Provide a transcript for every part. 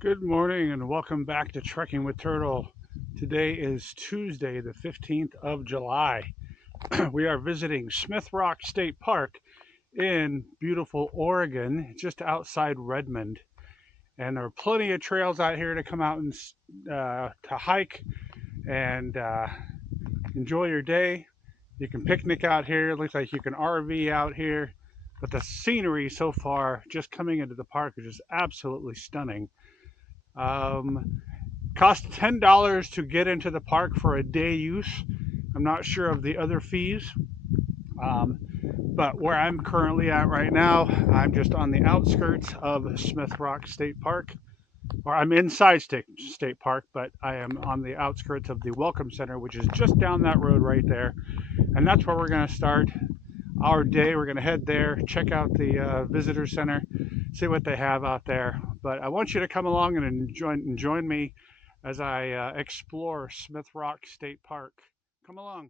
Good morning and welcome back to Trekking with Turtle. Today is Tuesday, the 15th of July. We are visiting Smith Rock State Park in beautiful Oregon, just outside Redmond. And there are plenty of trails out here to come out and to hike and enjoy your day. You can picnic out here. It looks like you can RV out here. But the scenery so far, just coming into the park, is just absolutely stunning. Um, Costs $10 to get into the park for a day use. I'm not sure of the other fees, um, but where I'm currently at right now, I'm just on the outskirts of Smith Rock State Park, or I'm inside State Park, but I am on the outskirts of the Welcome Center, which is just down that road right there, and that's where we're going to start our day. We're going to head there, check out the visitor center, see what they have out there. But I want you to come along and join me as I explore Smith Rock State Park. Come along.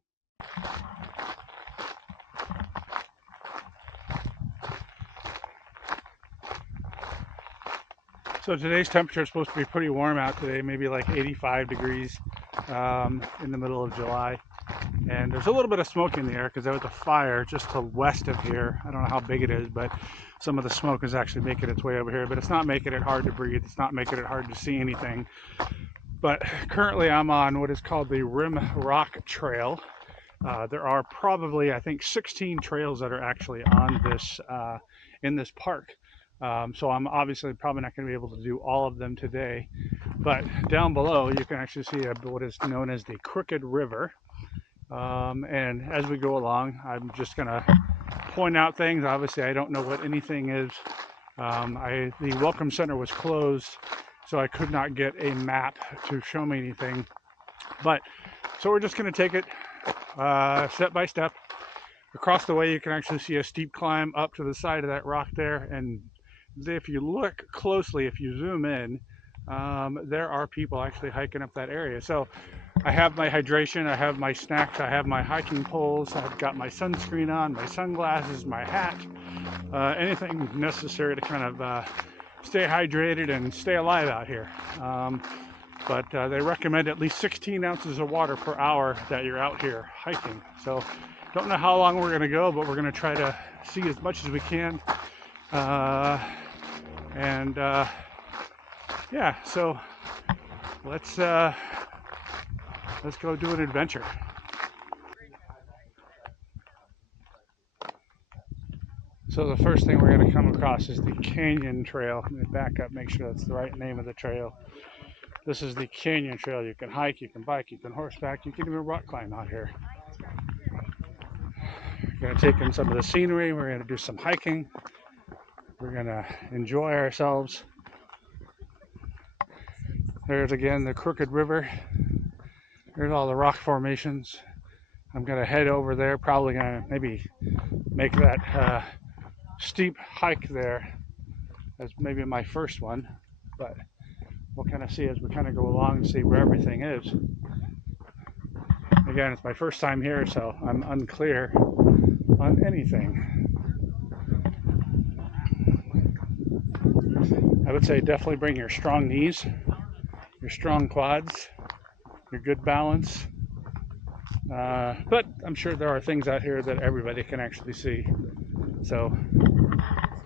So today's temperature is supposed to be pretty warm out today, maybe like 85 degrees in the middle of July. And there's a little bit of smoke in the air because there was a fire just to west of here. I don't know how big it is, but some of the smoke is actually making its way over here. But it's not making it hard to breathe. It's not making it hard to see anything. But currently I'm on what is called the Rim Rock Trail. There are probably, I think, 16 trails that are actually on this in this park. So I'm obviously probably not going to be able to do all of them today. But down below, you can actually see what is known as the Crooked River. And as we go along, I'm just going to point out things. Obviously, I don't know what anything is. The Welcome Center was closed, so I could not get a map to show me anything. But so we're just going to take it step by step. Across the way, you can actually see a steep climb up to the side of that rock there. And if you look closely, if you zoom in, there are people actually hiking up that area. So I have my hydration, I have my snacks, I have my hiking poles, I've got my sunscreen on, my sunglasses, my hat, anything necessary to kind of stay hydrated and stay alive out here. But they recommend at least 16 ounces of water per hour that you're out here hiking. So don't know how long we're going to go, but we're going to try to see as much as we can. Yeah, so let's go do an adventure. So the first thing we're going to come across is the Canyon Trail. Let me back up, make sure that's the right name of the trail. This is the Canyon Trail. You can hike, you can bike, you can horseback, you can even rock climb out here. We're going to take in some of the scenery. We're going to do some hiking. We're going to enjoy ourselves. There's again the Crooked River. There's all the rock formations. I'm going to head over there, probably going to maybe make that steep hike there as maybe my first one, but we'll kind of see as we kind of go along and see where everything is. Again, it's my first time here, so I'm unclear on anything. I would say definitely bring your strong knees, your strong quads, your good balance. But I'm sure there are things out here that everybody can actually see. So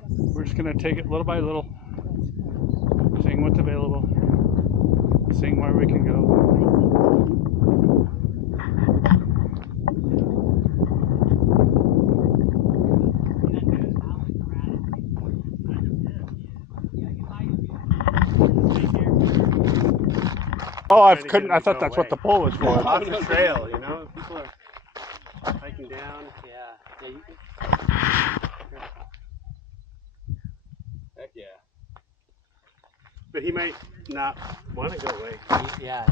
we're just going to take it little by little, seeing what's available, seeing where we can go. Oh, I thought that's what the pole was for. Off the trail, you know? People are hiking down. Yeah, you can. Heck yeah. But he might not want to go away. Yeah.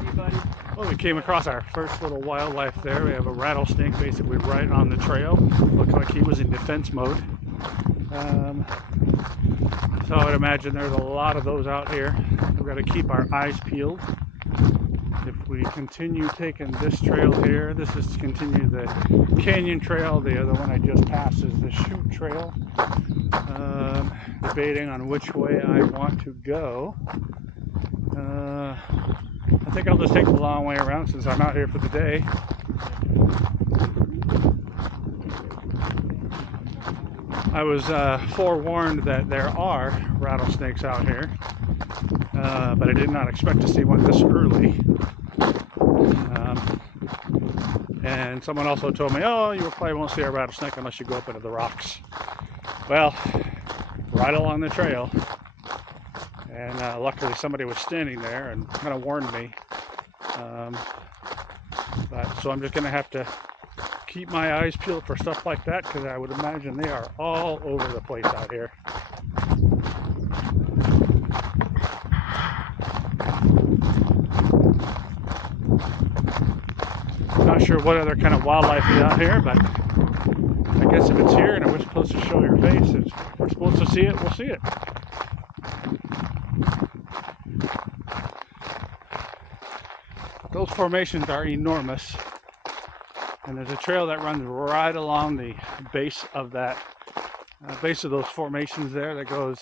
Hey, buddy. Well, we came across our first little wildlife there. We have a rattlesnake basically right on the trail. Looked like he was in defense mode. So I would imagine there's a lot of those out here. We've got to keep our eyes peeled. if we continue taking this trail here, this is to continue the canyon trail. The other one I just passed is the chute trail. Debating on which way I want to go. I think I'll just take the long way around since I'm out here for the day. I was forewarned that there are rattlesnakes out here, but I did not expect to see one this early. And someone also told me, oh, you probably won't see a rattlesnake unless you go up into the rocks. Well, right along the trail, and luckily somebody was standing there and kind of warned me. So I'm just going to have to keep my eyes peeled for stuff like that, because I would imagine they are all over the place out here. Not sure what other kind of wildlife is out here, but I guess if it's here and we're supposed to show your face, if we're supposed to see it, we'll see it. Those formations are enormous, and there's a trail that runs right along the base of that base of those formations there that goes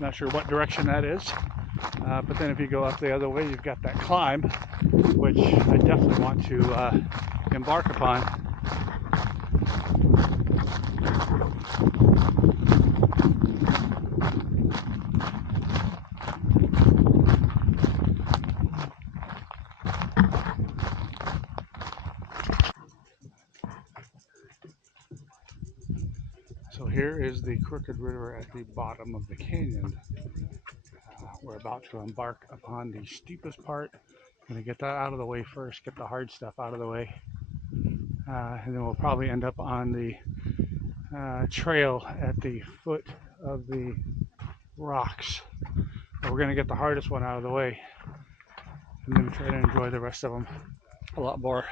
not sure what direction that is, but then if you go up the other way, you've got that climb, which I definitely want to embark upon. So here is the Crooked River at the bottom of the canyon. We're about to embark upon the steepest part. I'm going to get that out of the way first, get the hard stuff out of the way. And then we'll probably end up on the trail at the foot of the rocks. But we're going to get the hardest one out of the way and then try to enjoy the rest of them a lot more.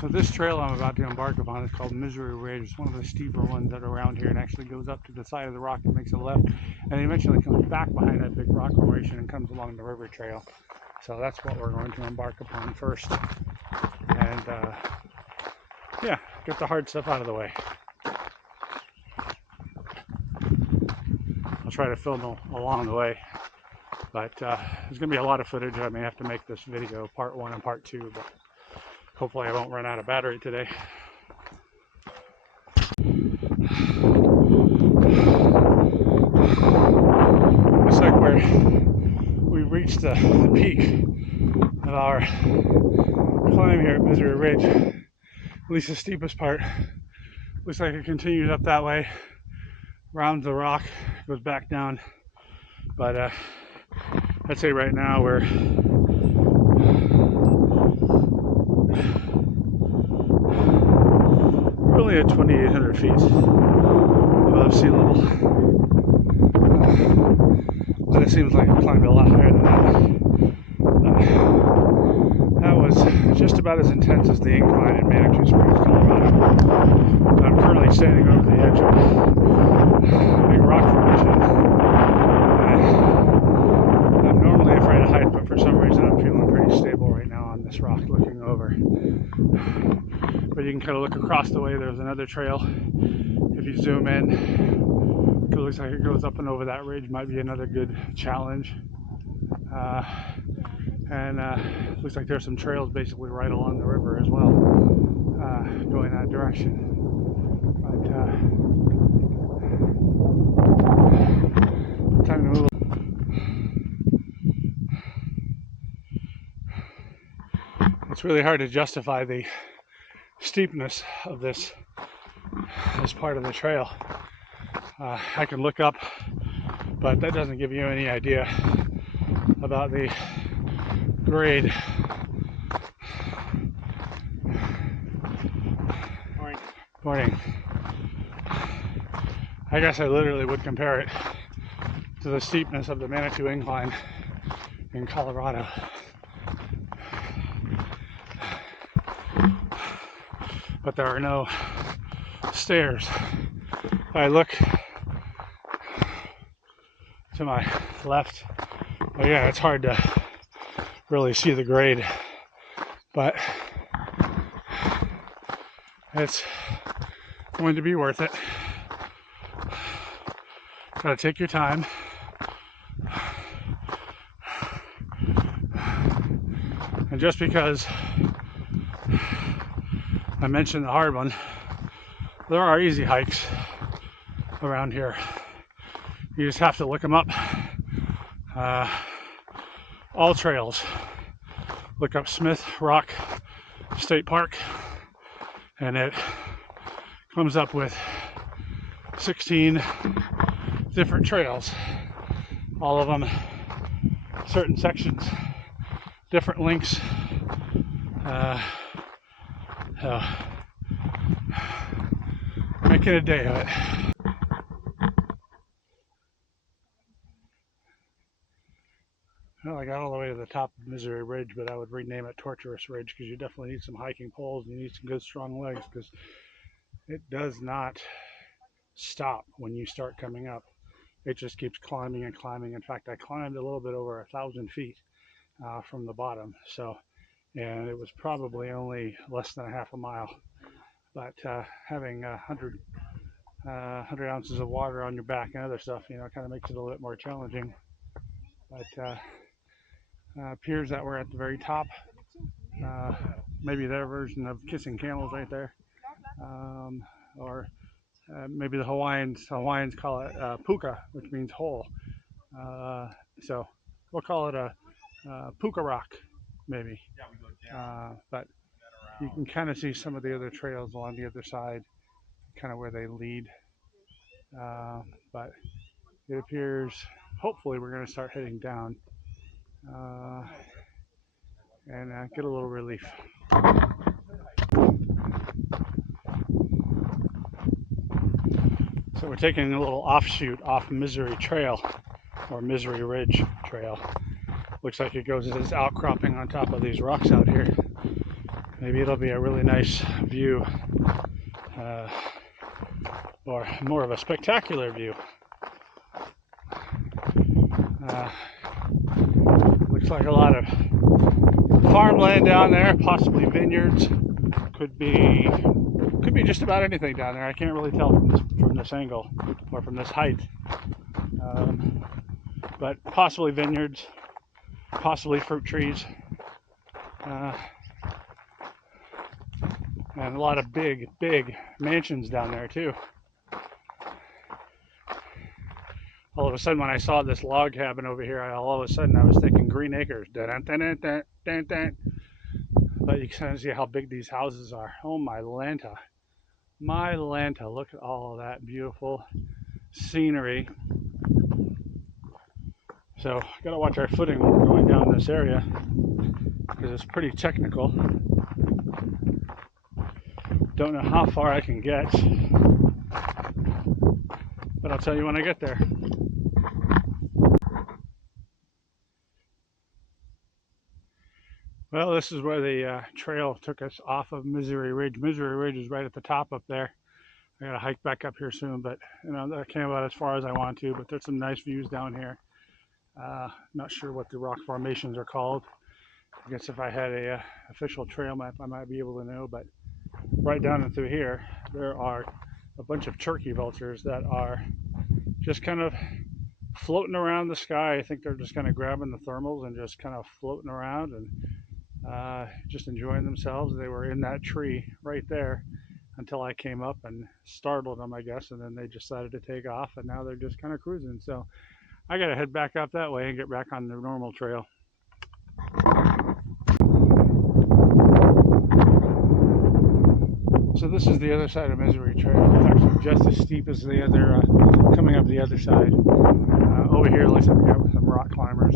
So this trail I'm about to embark upon is called Misery Ridge. It's one of the steeper ones that are around here, and actually goes up to the side of the rock and makes a left, and eventually comes back behind that big rock formation and comes along the river trail. So that's what we're going to embark upon first, and yeah, get the hard stuff out of the way. I'll try to film along the way, but there's going to be a lot of footage. I may have to make this video part 1 and part 2, but hopefully I won't run out of battery today. Looks like we've reached the peak of our climb here at Misery Ridge. At least the steepest part. Looks like it continues up that way, rounds the rock, goes back down. But I'd say right now we're only at 2,800 feet above sea level. But it seems like I've climbed a lot higher than that. That was just about as intense as the incline in Manitou Springs, Colorado. I'm currently standing over the edge of a big rock formation. I'm normally afraid of heights, but for some reason I'm feeling pretty stable right now on this rock looking over. But you can kind of look across the way. There's another trail. If you zoom in, it looks like it goes up and over that ridge. Might be another good challenge. And looks like there's some trails basically right along the river as well, going that direction. But time to move. It's really hard to justify the steepness of this part of the trail. I can look up, but that doesn't give you any idea about the grade. Morning. I guess I literally would compare it to the steepness of the Manitou Incline in Colorado. but there are no stairs. I look to my left. Oh yeah, it's hard to really see the grade, but it's going to be worth it. Gotta take your time. And just because I mentioned the hard one, there are easy hikes around here. You just have to look them up. All trails. Look up Smith Rock State Park, and it comes up with 16 different trails. All of them certain sections, different lengths. So making a day of it. Well, I got all the way to the top of Misery Ridge, but I would rename it Torturous Ridge because you definitely need some hiking poles and you need some good strong legs because it does not stop when you start coming up. It just keeps climbing and climbing. In fact, I climbed a little bit over 1,000 feet from the bottom. So, and it was probably only less than a half a mile. But having 100 ounces of water on your back and other stuff, you know, kind of makes it a little bit more challenging. But appears that we're at the very top. Maybe their version of kissing camels right there. Or maybe the Hawaiians call it puka, which means hole. So we'll call it a puka rock, maybe. But you can kind of see some of the other trails along the other side, kind of where they lead. But it appears, hopefully, we're going to start heading down and get a little relief. So we're taking a little offshoot off Misery Trail, or Misery Ridge Trail. Looks like it goes to this outcropping on top of these rocks out here. Maybe it'll be a really nice view, or more of a spectacular view. Looks like a lot of farmland down there, possibly vineyards. Could be just about anything down there. I can't really tell from this angle or from this height. But possibly vineyards, possibly fruit trees, and a lot of big mansions down there too. All of a sudden, when I saw this log cabin over here, all of a sudden I was thinking Green Acres. Dun, dun, dun, dun, dun, dun. But you can kind of see how big these houses are. Oh my Lanta. My Lanta. Look at all of that beautiful scenery. So, gotta watch our footing when we're going down this area because it's pretty technical. Don't know how far I can get, but I'll tell you when I get there. Well, this is where the trail took us off of Misery Ridge. Misery Ridge is right at the top up there. I gotta hike back up here soon, but you know, I came about as far as I want to, but there's some nice views down here. Not sure what the rock formations are called. I guess if I had a official trail map, I might be able to know, but right down and through here, there are a bunch of turkey vultures that are just kind of floating around the sky. I think they're just kind of grabbing the thermals and just kind of floating around and just enjoying themselves. They were in that tree right there until I came up and startled them, I guess, and then they decided to take off, and now they're just kind of cruising. So I gotta head back up that way and get back on the normal trail. So this is the other side of Misery Trail. It's actually just as steep as the other, coming up the other side. Over here, looks like we have some rock climbers.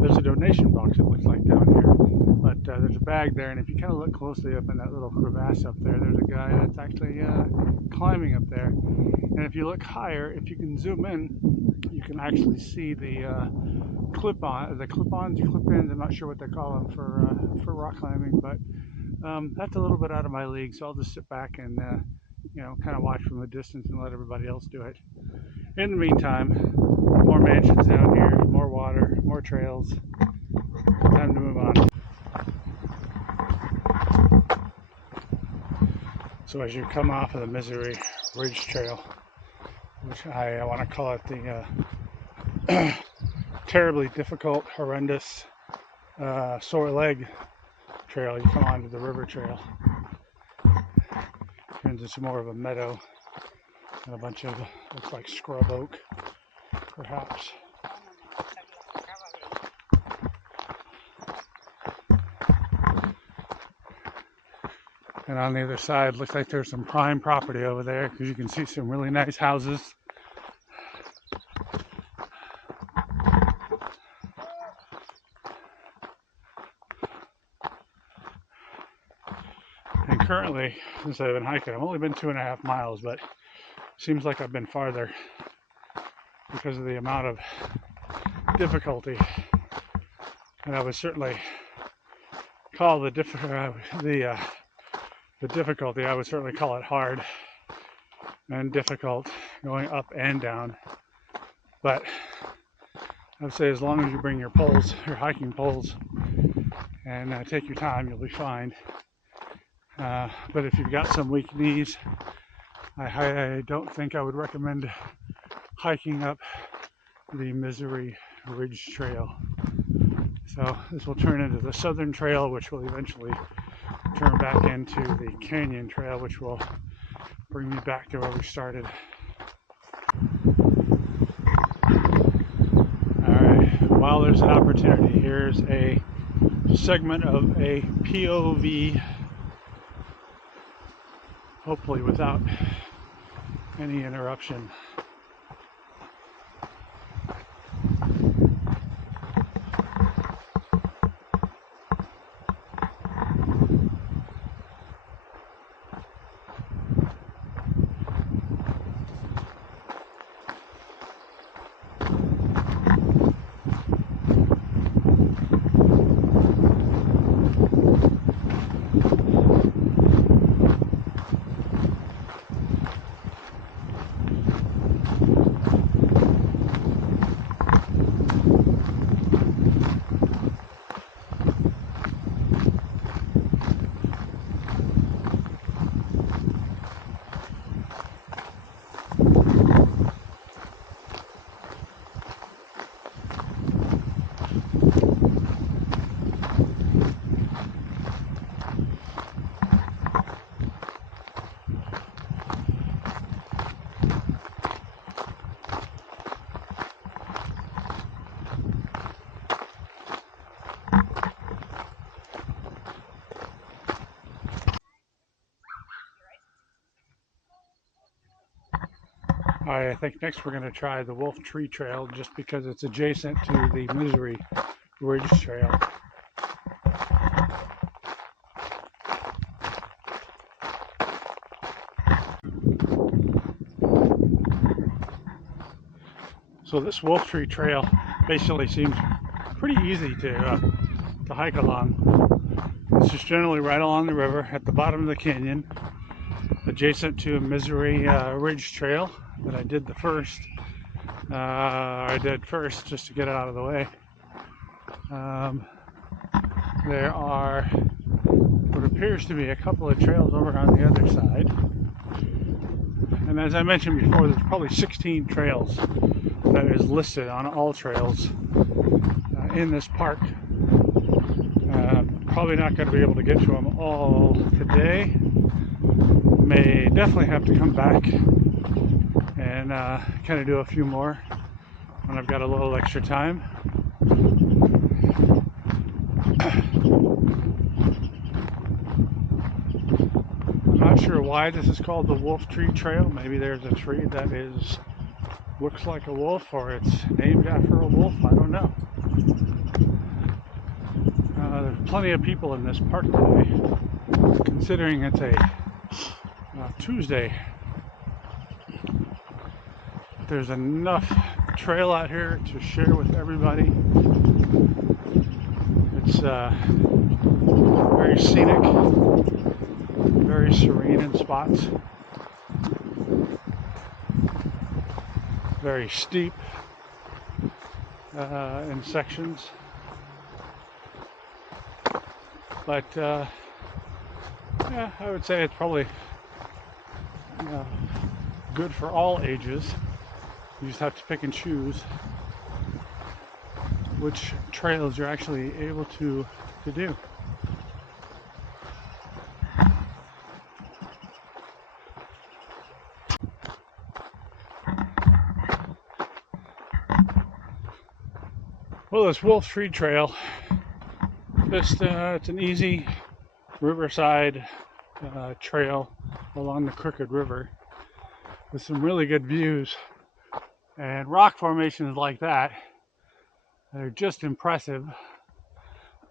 There's a donation box, it looks like, down here. But there's a bag there, and if you kind of look closely up in that little crevasse up there, there's a guy that's actually climbing up there. And if you look higher, if you can zoom in, you can actually see the clip-ons, clip-ins, I'm not sure what they call them for rock climbing, but That's a little bit out of my league, so I'll just sit back and kind of watch from a distance and let everybody else do it. In the meantime, more mansions down here, more water, more trails. Time to move on. So as you come off of the Misery Ridge Trail, which I want to call it the terribly difficult, horrendous, sore leg trail, you come onto the river trail. Turns into more of a meadow and a bunch of, looks like scrub oak, perhaps. And on the other side, looks like there's some prime property over there because you can see some really nice houses. And currently, since I've been hiking, I've only been 2.5 miles, but it seems like I've been farther because of the amount of difficulty. And I would certainly call the difficulty, I would certainly call it hard and difficult going up and down. But I would say as long as you bring your poles, your hiking poles, and take your time, you'll be fine. But if you've got some weak knees, I don't think I would recommend hiking up the Misery Ridge Trail. So this will turn into the Southern Trail, which will eventually turn back into the Canyon Trail, which will bring me back to where we started. Alright, while there's an opportunity, here's a segment of a POV, hopefully without any interruption. Alright, I think next we're going to try the Wolf Tree Trail just because it's adjacent to the Misery Ridge Trail. So this Wolf Tree Trail basically seems pretty easy to hike along. It's just generally right along the river at the bottom of the canyon, adjacent to a Misery Ridge Trail that I did first just to get it out of the way. There are what appears to be a couple of trails over on the other side. And as I mentioned before, there's probably 16 trails that is listed on All Trails in this park. Probably not going to be able to get to them all today. May definitely have to come back and kind of do a few more when I've got a little extra time. I'm not sure why this is called the Wolf Tree Trail. Maybe there's a tree that looks like a wolf, or it's named after a wolf. I don't know. There's plenty of people in this park today, considering it's a Tuesday. There's enough trail out here to share with everybody. It's Very scenic, very serene in spots. Very steep in sections. But yeah, I would say it's probably good for all ages. You just have to pick and choose which trails you're actually able to do. Well, this Wolf Tree Trail, it's an easy riverside trail along the Crooked River with some really good views, and rock formations like that are just impressive.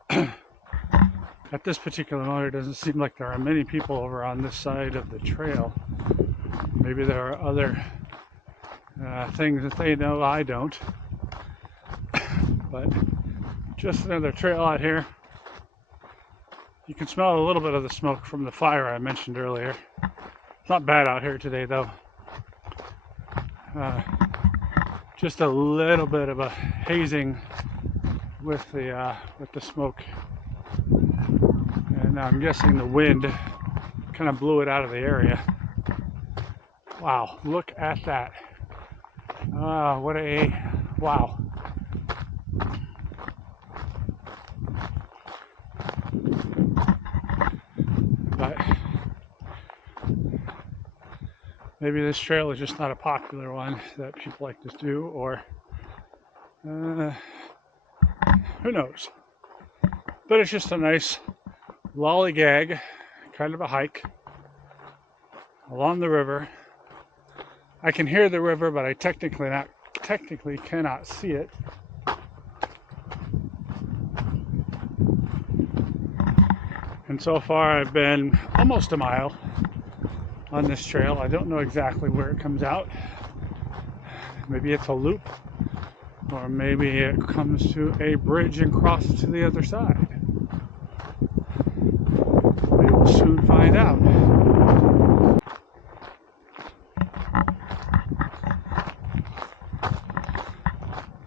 At this particular moment, it doesn't seem like there are many people over on this side of the trail. Maybe there are other things that they know I don't. But just another trail out here. You can smell a little bit of the smoke from the fire I mentioned earlier. It's not bad out here today, though. Just a little bit of a hazing with the smoke, and I'm guessing the wind kind of blew it out of the area. Wow, look at that! What a wow! But maybe this trail is just not a popular one that people like to do, or who knows? But it's just a nice lollygag, kind of a hike along the river. I can hear the river, but I technically cannot see it. And so far I've been almost a mile on this trail. I don't know exactly where it comes out. Maybe it's a loop, or maybe it comes to a bridge and crosses to the other side. We will soon find out.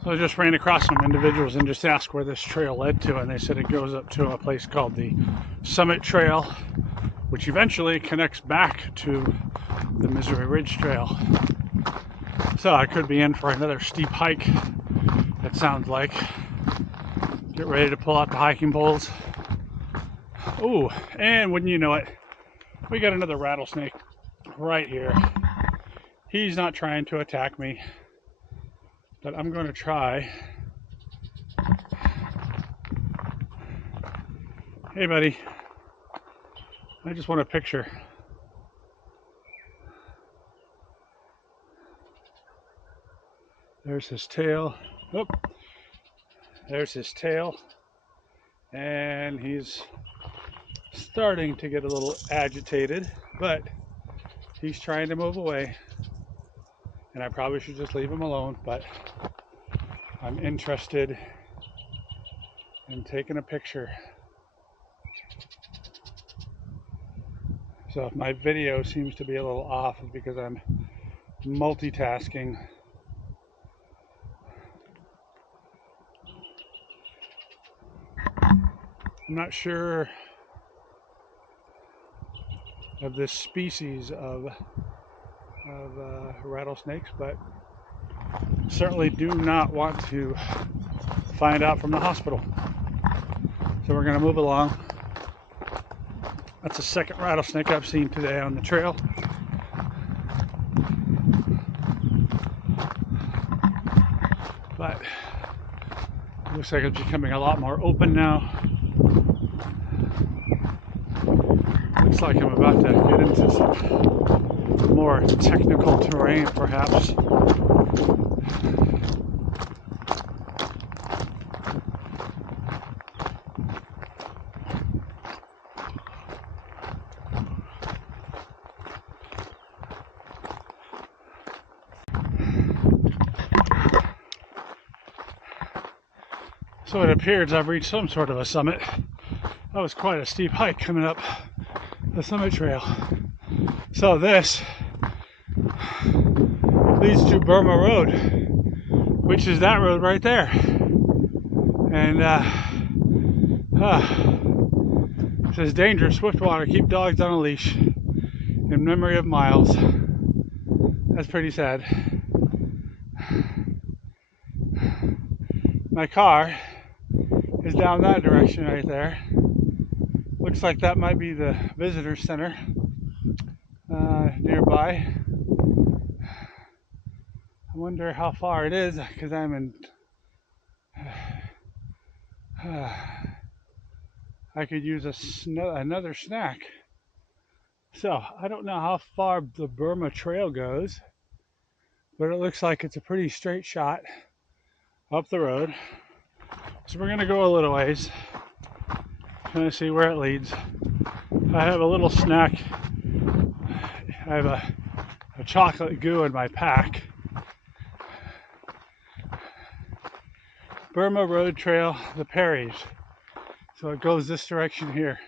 So I just ran across some individuals and just asked where this trail led to, and they said it goes up to a place called the Summit Trail, which eventually connects back to the Misery Ridge Trail. So I could be in for another steep hike, it sounds like. Get ready to pull out the hiking poles. Ooh, and wouldn't you know it, we got another rattlesnake right here. He's not trying to attack me, but I'm going to try. Hey buddy, I just want a picture. There's his tail. Oop. There's his tail. And he's starting to get a little agitated, but he's trying to move away. And I probably should just leave him alone, but I'm interested in taking a picture. So if my video seems to be a little off, it's because I'm multitasking. I'm not sure of this species of rattlesnakes, but certainly do not want to find out from the hospital. So we're going to move along. That's the second rattlesnake I've seen today on the trail. But it looks like it's becoming a lot more open now. Looks like I'm about to get into some more technical terrain, perhaps. So it appears I've reached some sort of a summit. That was quite a steep hike coming up the summit trail. So this leads to Burma Road, which is that road right there. And it says dangerous swiftwater, keep dogs on a leash in memory of Miles. That's pretty sad. My car is down that direction right there. Looks like that might be the visitor center nearby. I wonder how far it is because I'm in. I could use another snack. So I don't know how far the Burma Trail goes, but it looks like it's a pretty straight shot up the road. So we're gonna go a little ways, trying to see where it leads. I have a little snack. I have a chocolate goo in my pack. Burma Road Trail, the Perrys. So it goes this direction here.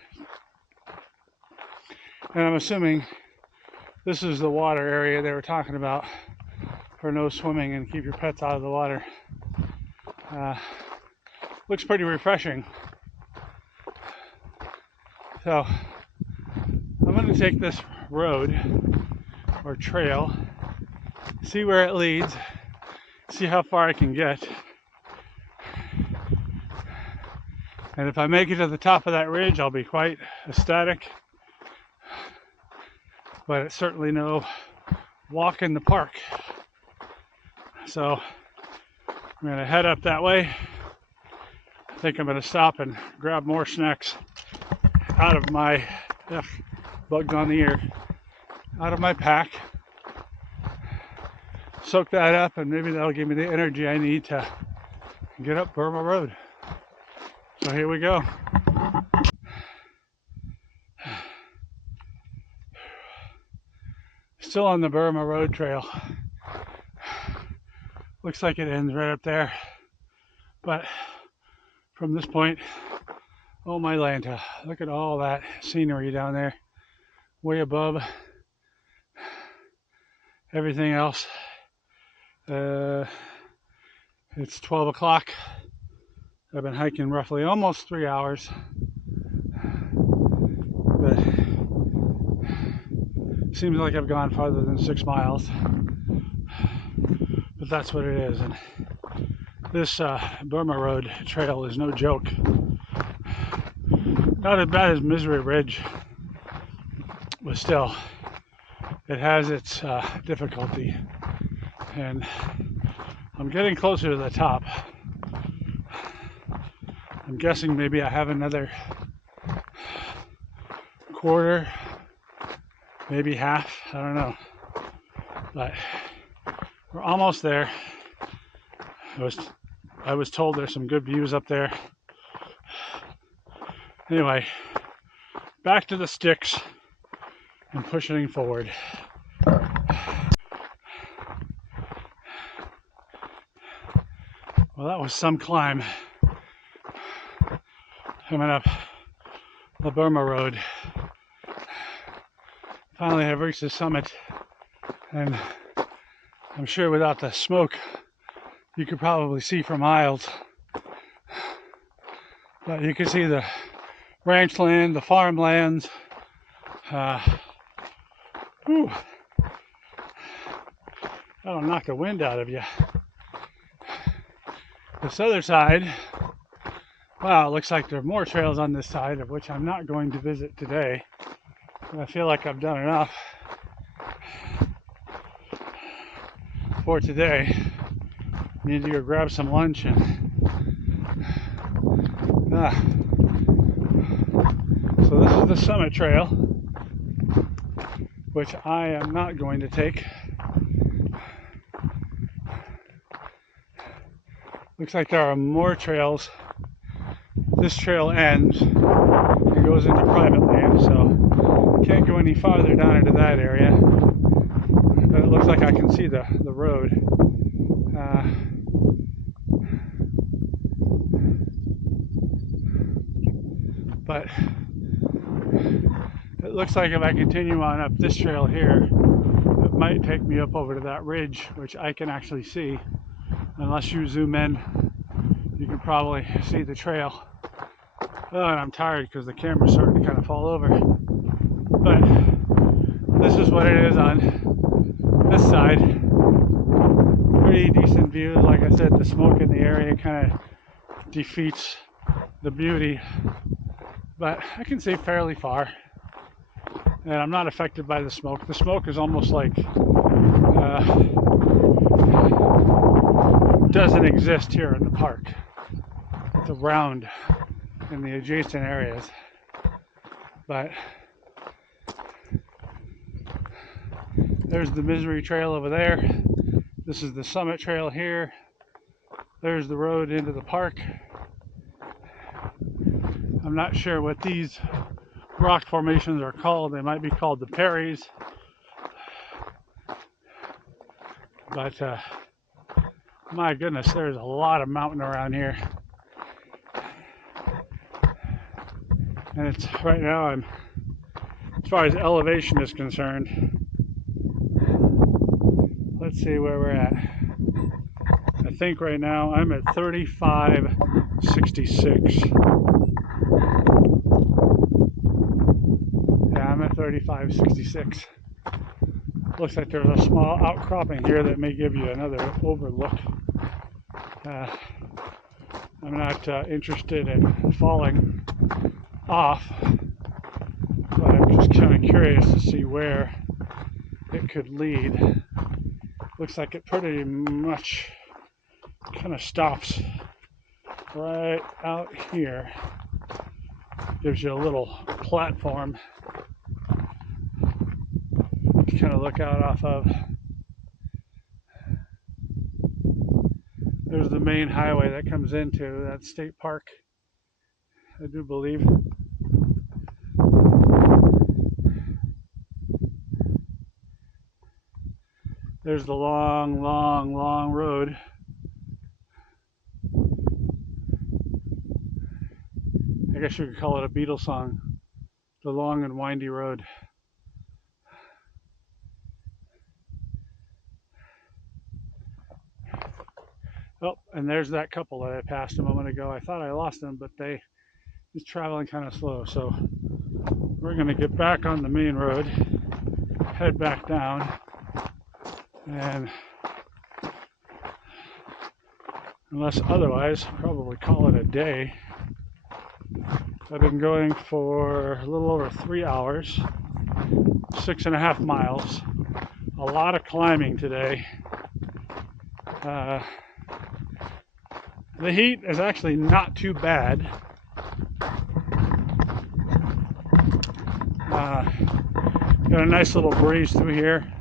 And I'm assuming this is the water area they were talking about for no swimming and keep your pets out of the water. Looks pretty refreshing. So I'm going to take this road or trail, see where it leads, see how far I can get. And if I make it to the top of that ridge, I'll be quite ecstatic. But it's certainly no walk in the park. So I'm going to head up that way. I think I'm going to stop and grab more snacks out of my, bugged on the ear, out of my pack. Soak that up and maybe that'll give me the energy I need to get up Burma Road. So here we go. Still on the Burma Road Trail. Looks like it ends right up there. But from this point, oh my Lanta, look at all that scenery down there. Way above everything else. It's 12 o'clock. I've been hiking roughly almost 3 hours. But seems like I've gone farther than 6 miles. But that's what it is. And this Burma Road Trail is no joke. Not as bad as Misery Ridge, but still, it has its difficulty. And I'm getting closer to the top. I'm guessing maybe I have another quarter, maybe half, I don't know. But we're almost there. I was told there's some good views up there. Anyway, back to the sticks and pushing forward. Well, that was some climb. Coming up the Burma Road. Finally, I've reached the summit, and I'm sure without the smoke, you could probably see for miles. But you can see the ranch land, the farmlands. That'll knock the wind out of you. This other side, wow, it looks like there are more trails on this side, of which I'm not going to visit today. I feel like I've done enough for today. I need to go grab some lunch and so this is the summit trail, which I am not going to take. Looks like there are more trails. This trail ends and goes into private land, so can't go any farther down into that area. But it looks like I can see the road. But it looks like if I continue on up this trail here, it might take me up over to that ridge, which I can actually see. Unless you zoom in, you can probably see the trail. Oh, and I'm tired because the camera's starting to kind of fall over. But this is what it is on this side. Pretty decent views. Like I said, the smoke in the area kind of defeats the beauty. But I can see fairly far. And I'm not affected by the smoke. The smoke is almost like doesn't exist here in the park. It's around in the adjacent areas. But there's the Misery Trail over there. This is the Summit Trail here. There's the road into the park. I'm not sure what these rock formations are called. They might be called the Perries. But my goodness, there's a lot of mountain around here. And it's right now, as far as elevation is concerned, let's see where we're at. I think right now I'm at 3566. Yeah, I'm at 3566. Looks like there's a small outcropping here that may give you another overlook. I'm not interested in falling off, but I'm just kind of curious to see where it could lead. Looks like it pretty much kind of stops right out here. Gives you a little platform to kind of look out off of. There's the main highway that comes into that state park, I do believe. There's the long, long, long road. I guess you could call it a Beatles song. The long and windy road. Oh, and there's that couple that I passed a moment ago. I thought I lost them, but they was traveling kind of slow. So we're going to get back on the main road, head back down, and unless otherwise, probably call it a day. I've been going for a little over 3 hours, 6.5 miles. A lot of climbing today. The heat is actually not too bad. Got a nice little breeze through here.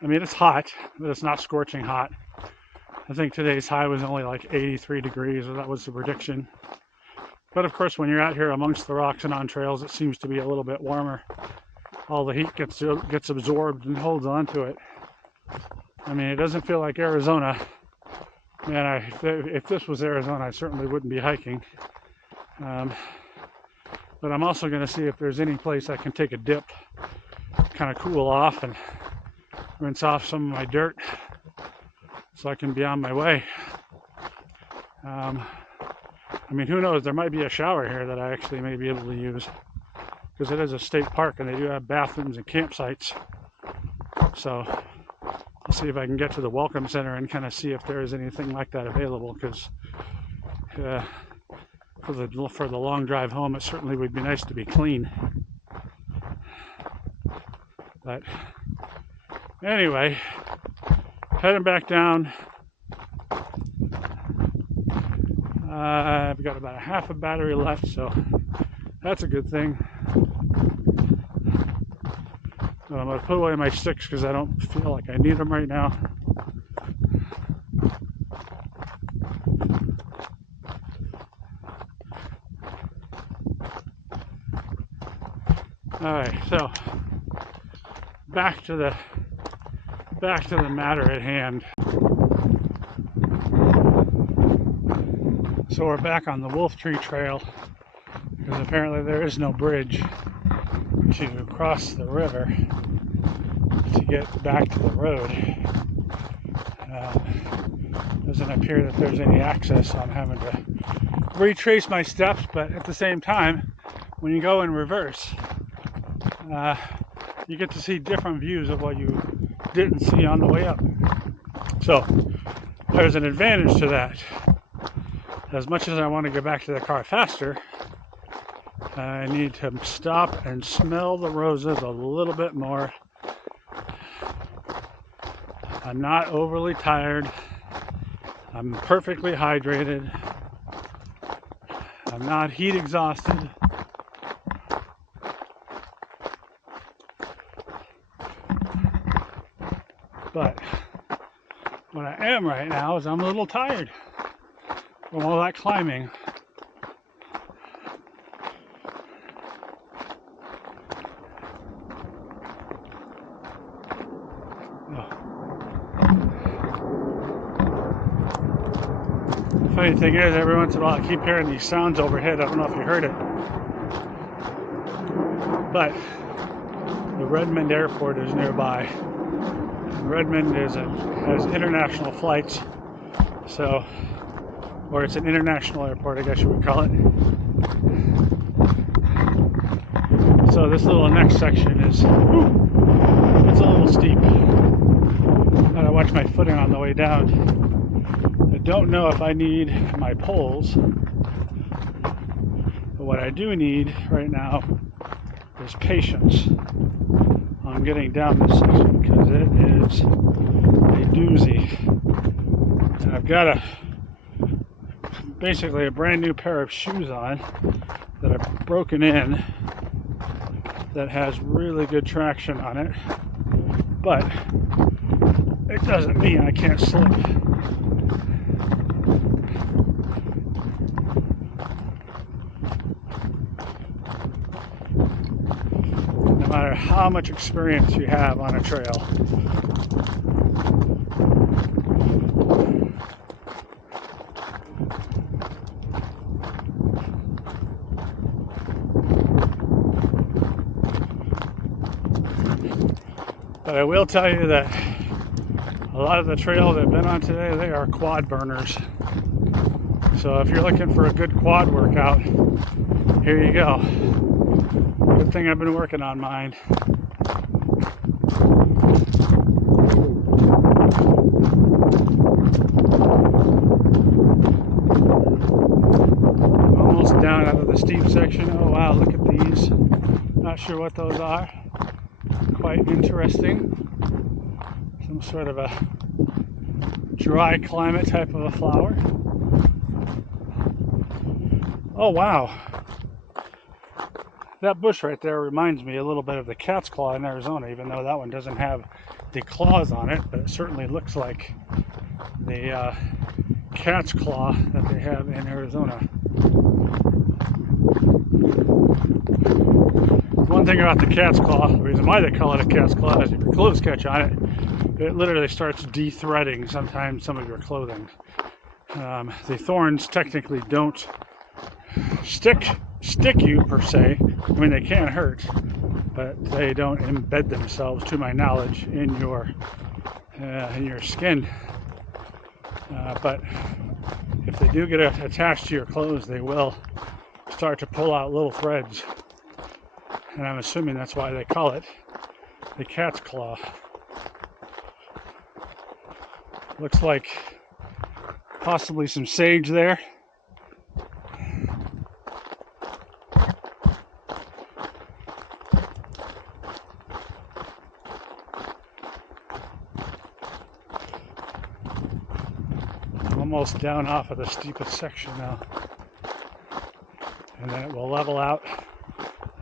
I mean, it's hot, but it's not scorching hot. I think today's high was only like 83 degrees, or that was the prediction. But of course, when you're out here amongst the rocks and on trails, it seems to be a little bit warmer. All the heat gets absorbed and holds on to it. I mean, it doesn't feel like Arizona. Man, if this was Arizona, I certainly wouldn't be hiking. But I'm also going to see if there's any place I can take a dip, kind of cool off and rinse off some of my dirt so I can be on my way. I mean, who knows? There might be a shower here that I actually may be able to use, because it is a state park and they do have bathrooms and campsites. So I'll see if I can get to the Welcome Center and kind of see if there is anything like that available, because for the long drive home, it certainly would be nice to be clean. But anyway, heading back down. I've got about a half a battery left, so that's a good thing. I'm going to put away my sticks because I don't feel like I need them right now. Alright, so back to the matter at hand. So we're back on the Wolf Tree Trail because apparently there is no bridge to cross the river to get back to the road. Doesn't appear that there's any access, so I'm having to retrace my steps, but at the same time, when you go in reverse, you get to see different views of what you didn't see on the way up. So there's an advantage to that. As much as I want to get back to the car faster, I need to stop and smell the roses a little bit more. I'm not overly tired. I'm perfectly hydrated. I'm not heat exhausted. But what I am right now is I'm a little tired from all that climbing. Funny thing is, every once in a while I keep hearing these sounds overhead. I don't know if you heard it, but the Redmond airport is nearby. Redmond has international flights, so, or it's an international airport, I guess you would call it. So this little next section is, it's a little steep. Gotta watch my footing on the way down. I don't know if I need my poles, but what I do need right now is patience on getting down this section, because it is a doozy. And I've got basically a brand new pair of shoes on that I've broken in that has really good traction on it, but it doesn't mean I can't slip. No matter how much experience you have on a trail, but I will tell you that a lot of the trails I've been on today, they are quad burners. So if you're looking for a good quad workout, here you go. Good thing I've been working on mine. I'm almost down out of the steep section. Oh wow, look at these. Not sure what those are. Quite interesting. Some sort of a dry climate type of a flower. Oh wow. That bush right there reminds me a little bit of the cat's claw in Arizona, even though that one doesn't have the claws on it, but it certainly looks like the cat's claw that they have in Arizona. One thing about the cat's claw, the reason why they call it a cat's claw is if your clothes catch on it, it literally starts de-threading sometimes some of your clothing. The thorns technically don't stick you per se. I mean, they can hurt, but they don't embed themselves, to my knowledge, in your skin. But if they do get attached to your clothes, they will start to pull out little threads. And I'm assuming that's why they call it the cat's claw. Looks like possibly some sage there. Almost down off of the steepest section now, and then it will level out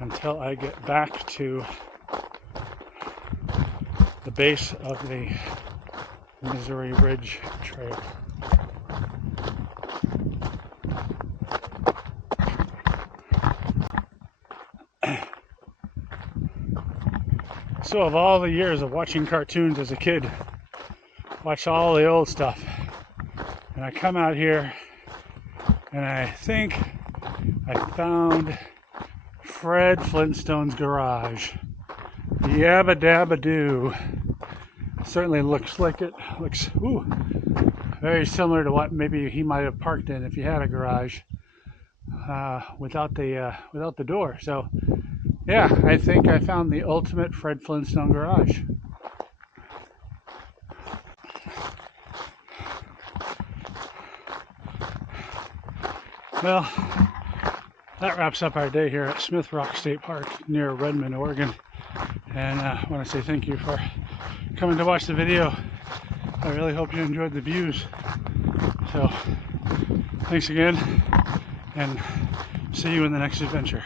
until I get back to the base of the Missouri Ridge Trail. So of all the years of watching cartoons as a kid, watch all the old stuff, and I come out here and I think I found Fred Flintstone's garage. Yabba dabba doo. Certainly looks like it. Looks very similar to what maybe he might have parked in if he had a garage without the door. So yeah, I think I found the ultimate Fred Flintstone garage. Well, that wraps up our day here at Smith Rock State Park near Redmond, Oregon. And I want to say thank you for coming to watch the video. I really hope you enjoyed the views. So, thanks again, and see you in the next adventure.